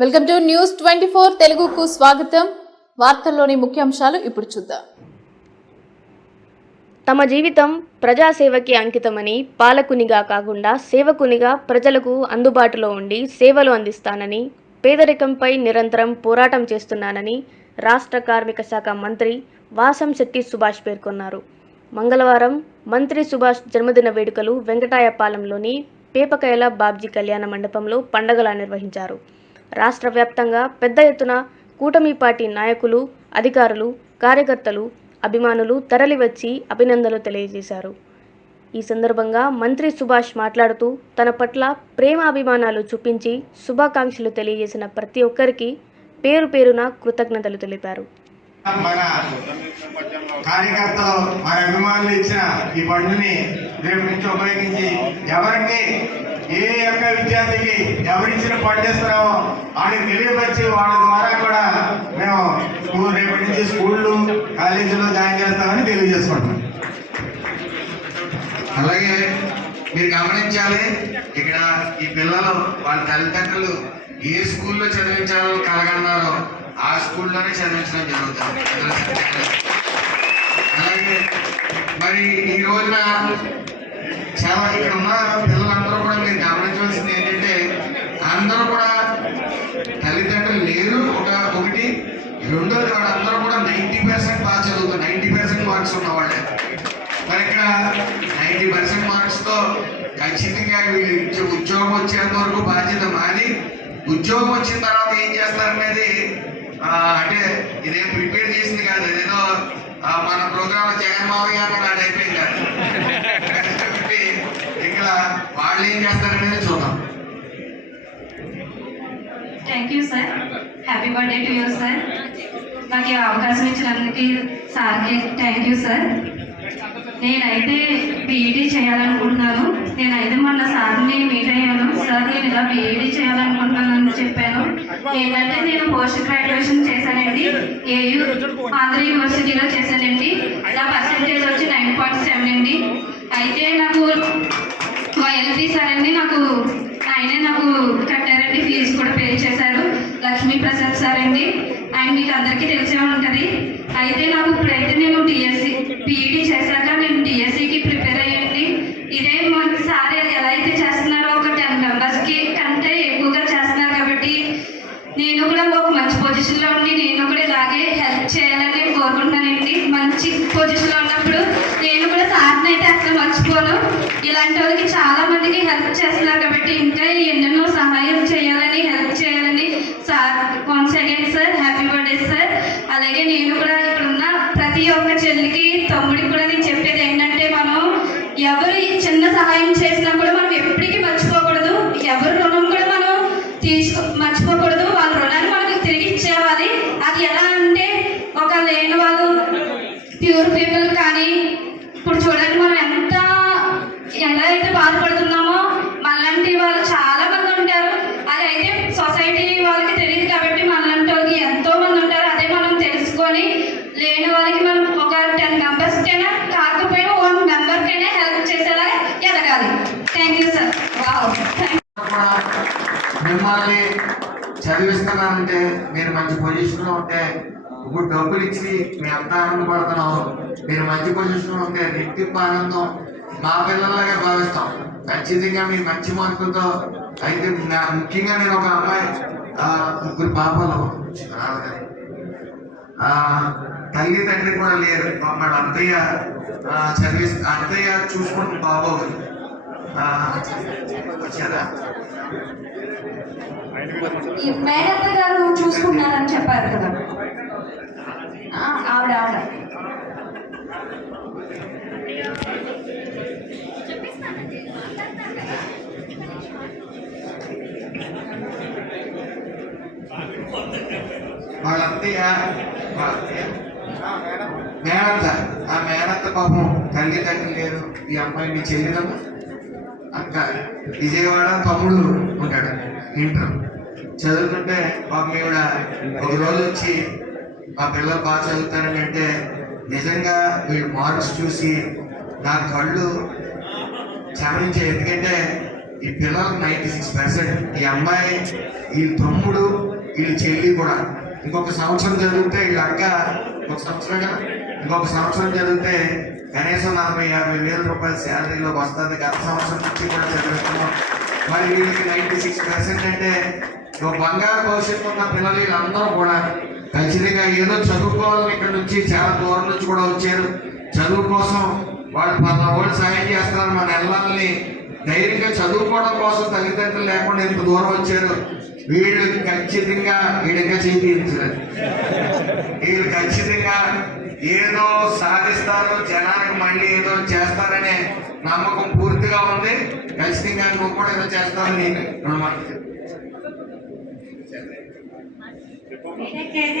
Welcome to news 24 తెలుగుకు స్వాగతం. వార్తల్లోని ముఖ్యాంశాలు ఇప్పుడు చూద్దాం. తమ జీవితం ప్రజాసేవకి అంకితమని, పాలకునిగా కాకుండా సేవకునిగా ప్రజలకు అందుబాటులో ఉండి సేవలు అందిస్తానని, పేదరికంపై నిరంతరం పోరాటం చేస్తున్నానని రాష్ట్ర కార్మిక శాఖ మంత్రి వాసంశెట్టి సుభాష్ పేర్కొన్నారు. మంగళవారం మంత్రి సుభాష్ జన్మదిన వేడుకలు వెంకటాయపాలెంలోని పేపకాయల బాబ్జీ కళ్యాణ మండపంలో పండగలా నిర్వహించారు. రాష్ట్ర వ్యాప్తంగా పెద్ద ఎత్తున కూటమి పార్టీ నాయకులు, అధికారులు, కార్యకర్తలు, అభిమానులు తరలివచ్చి అభినందనలు తెలియజేశారు. ఈ సందర్భంగా మంత్రి సుభాష్ మాట్లాడుతూ తన పట్ల ప్రేమాభిమానాలు చూపించి శుభాకాంక్షలు తెలియజేసిన ప్రతి ఒక్కరికి పేరు పేరున కృతజ్ఞతలు తెలిపారు. మన కార్యకర్తలు, మన అభిమానులు ఇచ్చిన ఈ బండిని రేపు నుంచి ఉపయోగించి ఎవరికి ఏ యొక్క విద్యార్థికి ఎవరిచ్చిన బండి ఇస్తున్నామో వాడికి తెలియపరిచి వాళ్ళ ద్వారా కూడా మేము రేపటి నుంచి స్కూళ్ళు, కాలేజీలో జాయిన్ చేస్తామని తెలియజేసుకుంటాం. అలాగే మీరు గమనించాలి, ఇక్కడ ఈ పిల్లలు వాళ్ళ తల్లిదండ్రులు ఏ స్కూల్లో చదివించాలని కలగన్నారో ఆ స్కూల్లోనే చదివించడం జరుగుతుంది. అలాగే మరి ఈ రోజున చాలా ఇక్కడ ఉన్న పిల్లలందరూ కూడా మీరు గమనించవలసింది ఏంటంటే, అందరూ కూడా తల్లిదండ్రులు లేరు ఒకటి, రెండోది వాళ్ళందరూ కూడా 90% బాగా చదువుతారు. 90% మార్క్స్ ఉన్నవాళ్ళే. మరి ఇక్కడ 90% మార్క్స్తో ఖచ్చితంగా వీళ్ళు ఉద్యోగం వచ్చేంత వరకు బాధ్యత మాది. ఉద్యోగం వచ్చిన తర్వాత ఏం చేస్తారనేది అంటే ఇదేం ప్రిపేర్ చేసింది కాదు, అదేదో మన ప్రోగ్రాంలో జగన్మోహన్ అన్నది అది అయిపోయింది కాదు. కాబట్టి ఇక్కడ వాళ్ళు ఏం చేస్తారనేది చూద్దాం. Thank you sir. Happy birthday to you sir. నాకు ఈ అవకాశం ఇచ్చినందుకు సార్కి థ్యాంక్ యూ సార్. నేనైతే బీఈడీ చేయాలనుకుంటున్నాను. నేనైతే మొన్న సార్ని మీట్ అయ్యాను. సార్ నేను ఇలా బీఈడీ చేయాలనుకుంటున్నాను అని చెప్పాను. ఏంటంటే నేను పోస్ట్ గ్రాడ్యుయేషన్ చేశానండి, ఏయూ ఆంధ్ర యూనివర్సిటీలో చేశానండి. నా పర్సెంటేజ్ వచ్చి 9.7 అండి. అయితే నాకు వైఎల్పీ సార్ అండి ఆయనే నాకు కట్టారండి, ఫీజు కూడా పే చేశారు. లక్ష్మీ ప్రసాద్ సార్ అండి, ఆయన మీకు అందరికీ తెలిసే ఉంటుంది. అయితే నాకు ఇప్పుడైతే నేను డిఎస్సి బీఈడీ చేశాక నేను డిఎస్సికి ప్రిపేర్ అయ్యండి. ఇదే సార్ ఎలా అయితే చేస్తున్నారో ఒక 10 మెంబర్స్కి కంటే ఎక్కువగా చేస్తున్నారు. కాబట్టి నేను కూడా ఒక మంచి పొజిషన్లో ఉండి నేను కూడా ఇలాగే హెల్ప్ చేయాలని నేను కోరుకుంటున్నానండి. మంచి పొజిషన్లో ఉన్నప్పుడు నేను కూడా సార్ని అయితే అసలు మర్చిపోను. ఇలాంటి వాళ్ళకి చాలా మందికి హెల్ప్ చేస్తున్నారు కాబట్టి ఇంకా ఎన్నెన్నో సహాయం చేయాలని, హెల్ప్ చేయాలని sir once again sir happy birthday sir. అలాగే నేను కూడా ఇప్పుడున్న ప్రతి ఒక్క చెల్లికి, తమ్ముడికి కూడా నేను చెప్పేది ఏంటంటే, మనం ఎవరు చిన్న సహాయం చేసినా కూడా మనం ఎప్పటికీ మర్చిపోకూడదు. ఎవరి రుణం కూడా మనం మర్చిపోకూడదు. వాళ్ళ రుణాన్ని మనకి తిరిగి ఇచ్చేవాలి. అది ఎలా అంటే, ఒక లేని వాళ్ళు ప్యూర్ పీపుల్ కానీ ఇప్పుడు చూడండి మనం ఎలా అయితే బాధపడుతున్నామో మనలాంటి వాళ్ళు చాలా మంది ఉంటారు. అది అయితే సొసైటీ వాళ్ళకి తెలియదు కాబట్టి మనలాంటి వాళ్ళకి ఎంతో మంది ఉంటారు. అదే మనం తెలుసుకొని లేని వాళ్ళకి మనం ఒక 10 మెంబర్స్కైనా కాకపోయినా 1 మెంబర్కైనా హెల్ప్ చేసేలా ఎదగాలి. Thank you sir. మిమ్మల్ని చదివిస్తున్నానంటే మీరు మంచి పొజిషన్లో ఉంటే, ఇప్పుడు డబ్బులు ఇచ్చి మీ అంత ఆనందపడుతున్నాం. మీరు మంచి పొజిషన్లో ఉంటే రెట్టింపు ఆనందం మా పిల్లలాగా భావిస్తాం. ఖచ్చితంగా మీరు మంచి మార్కులతో అయితే ముఖ్యంగా నేను ఒక అమ్మాయి, 3 పాపలు, తల్లి తండ్రి కూడా లేరు. మన అత్తయ్య అత్తయ్య చూసుకుంటున్న బాబు వచ్చారా? మేడత్త గారు చూసుకుంటున్నారని చెప్పారు కదా, ఆవిడ వాళ్ళ అత్తయ్య మేనత్త. ఆ మేనత్త పాపం తల్లి తండ్రి లేరు. ఈ అమ్మాయి మీ చెల్లిదమ్మ అక్క విజయవాడ, తమ్ముడు ఉంటాడు ఇంటర్ చదువుతుంటే పాపం ఈవిడ ఒక రోజు వచ్చి మా పిల్లలు బాగా చదువుతారని అంటే, నిజంగా వీళ్ళు మార్క్స్ చూసి నా కళ్ళు చెమరించాయి. ఎందుకంటే ఈ పిల్లలకు 96%, ఈ అమ్మాయి ఈ తమ్ముడు వీళ్ళ చెల్లి కూడా ఇంకొక సంవత్సరం చదివితే వీళ్ళ అక్క ఒక సంవత్సరంగా ఇంకొక సంవత్సరం చదివితే కనీసం 40-50 వేల రూపాయల శాలరీలో వస్తుంది. గత సంవత్సరం నుంచి కూడా చదివిస్తున్నాం. మరి వీళ్ళకి 96% అంటే ఒక బంగారు భవిష్యత్తు ఉన్న పిల్లలు వీళ్ళందరూ కూడా ఖచ్చితంగా ఏదో చదువుకోవాలని ఇక్కడ నుంచి చాలా దూరం నుంచి కూడా వచ్చారు. చదువు కోసం వాళ్ళు 10 సహాయం చేస్తున్నారు. మన నెలల్ని ధైర్యంగా చదువుకోవడం కోసం తల్లిదండ్రులు లేకుండా ఇంత దూరం వచ్చారు. వీళ్ళు ఖచ్చితంగా వీడిగా చేయించారు. వీళ్ళు ఖచ్చితంగా ఏదో సాధిస్తారు, జనానికి మళ్ళీ ఏదో చేస్తారనే నమ్మకం పూర్తిగా ఉంది. ఖచ్చితంగా నువ్వు కూడా ఏదో చేస్తారని 2 మాటలు